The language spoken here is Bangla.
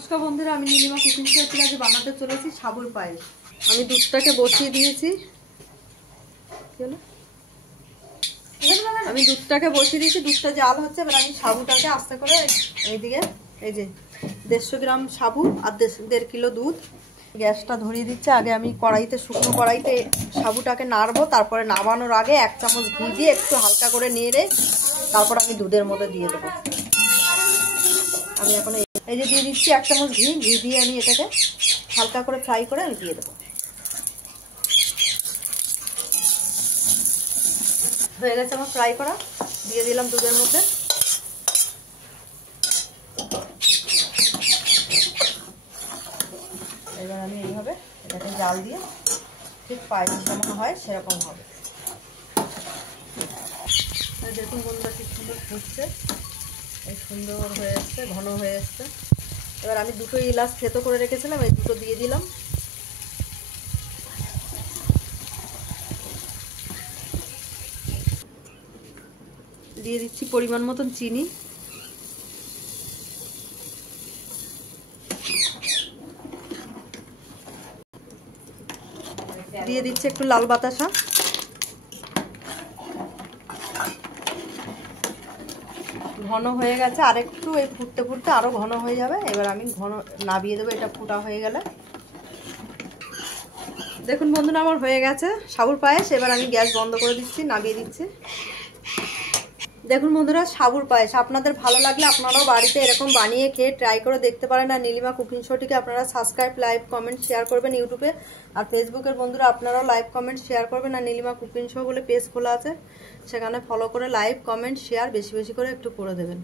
নমস্কার বন্ধুরা, আমি নীলিমা কুকিং শো থেকে আজ বানাতে চলেছি সাবুর পায়েস। আমি দুধটাকে বসিয়ে দিয়েছি। দুধটা জাল হচ্ছে। এবার আমি সাবুটাকে আস্তে করে এইদিকে এই যে 150 গ্রাম সাবু আর 1.5 কিলো দুধ গ্যাসটা ধরিয়ে দিচ্ছে। আগে আমি কড়াইতে, শুকনো কড়াইতে সাবুটাকে নাড়বো, তারপরে নামানোর আগে 1 চামচ ঘি দিয়ে একটু হালকা করে নেড়ে তারপর আমি দুধের মধ্যে দিয়ে দেবো। আমি এখন এই যে দিয়ে দিচ্ছি 1 চামচ ঘি দিয়ে আমি এটাকে হালকা করে ফ্রাই করে আমি দিয়ে দেবো। হয়ে গেছে আমার ফ্রাই করা, দিয়ে দিলাম দুধের মধ্যে। এবার আমি এইভাবে এটাকে জাল দিয়ে ঠিক পায়েস যেমন হয় সেরকম হবে। দেখুন বন্ধুরা কি সুন্দর ফুটছে, এই সুন্দর হয়ে এসছে, ঘন হয়ে এসছে। এবার আমি 2টো এলাচ থেতো করে রেখেছিলাম, এই 2টো দিয়ে দিলাম। দিয়ে দিচ্ছি পরিমাণ মতন চিনি। দিয়ে দিচ্ছি একটু লাল বাতাসা। ঘন হয়ে গেছে, আর একটু এই ফুটতে ফুটতে আরো ঘন হয়ে যাবে। এবার আমি ঘন নাবিয়ে দেবো এটা ফুটা হয়ে গেলে। দেখুন বন্ধুরা আমার হয়ে গেছে সাবুর পায়েস। এবার আমি গ্যাস বন্ধ করে দিচ্ছি, নাবিয়ে দিচ্ছি। দেখুন বন্ধুরা সাবুর পায়েস আপনাদের ভালো লাগলে আপনারাও বাড়িতে এরকম বানিয়ে খেয়ে ট্রাই করে দেখতে পারেন। আর নীলিমা কুকিং শোটিকে আপনারা সাবস্ক্রাইব, লাইক, কমেন্ট, শেয়ার করবেন ইউটিউবে। আর ফেসবুকের বন্ধুরা আপনারাও লাইক, কমেন্ট, শেয়ার করবেন। আর নীলিমা কুকিং শো বলে পেজ খোলা আছে, সেখানে ফলো করে লাইক, কমেন্ট, শেয়ার বেশি বেশি করে একটু করে দেবেন।